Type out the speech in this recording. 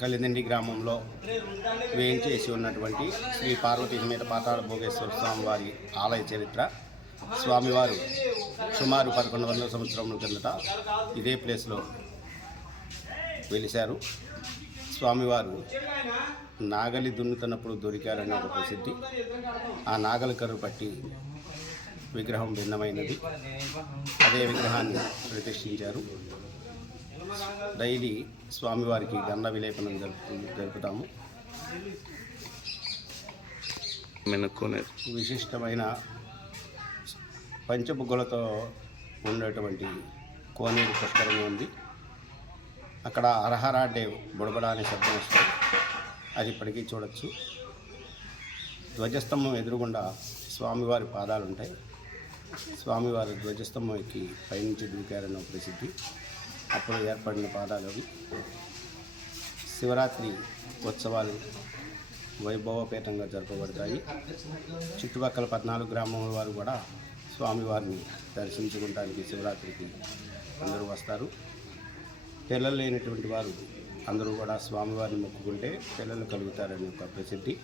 కలిదండి గ్రామంలో వేయించేసి ఉన్నటువంటి శ్రీ పార్వతీ సమేత పాతాళ భోగేశ్వర స్వామివారి ఆలయ చరిత్ర. స్వామివారు సుమారు 1100 సంవత్సరముల కిందట ఇదే ప్లేస్లో వెలిశారు. స్వామివారు నాగలి దున్నుతున్నప్పుడు దొరికారని ఒక ప్రసిద్ధి. ఆ నాగలి కర్రు పట్టి విగ్రహం భిన్నమైనది. అదే విగ్రహాన్ని ప్రతిష్ఠించారు. డైలీ స్వామివారికి గంధ విలేపనం జరుపుతాము. విశిష్టమైన పంచబుగ్గలతో ఉండేటువంటి కోనేరు పుష్కరిణి ఉంది. అక్కడ హరహర దేవ్ బుడబడ అనే శబ్దం వస్తుంది. అది ఇప్పటికీ చూడొచ్చు. ధ్వజస్తంభం ఎదురుగుండా స్వామివారి పాదాలు ఉంటాయి. స్వామివారి ధ్వజస్తంభం ఎక్కి పైనుంచి దూకారన్న ప్రసిద్ధి. అప్పుడు ఏర్పడిన పాదాలు అవి. శివరాత్రి ఉత్సవాలు వైభవపేతంగా జరపబడతాయి. చుట్టుపక్కల 14 గ్రామాల వారు కూడా స్వామివారిని దర్శించుకోవడానికి శివరాత్రికి అందరూ వస్తారు. పిల్లలు లేనటువంటి వారు అందరూ కూడా స్వామివారిని మొక్కుకుంటే పిల్లలు కలుగుతారని ఒక ప్రసిద్ధి.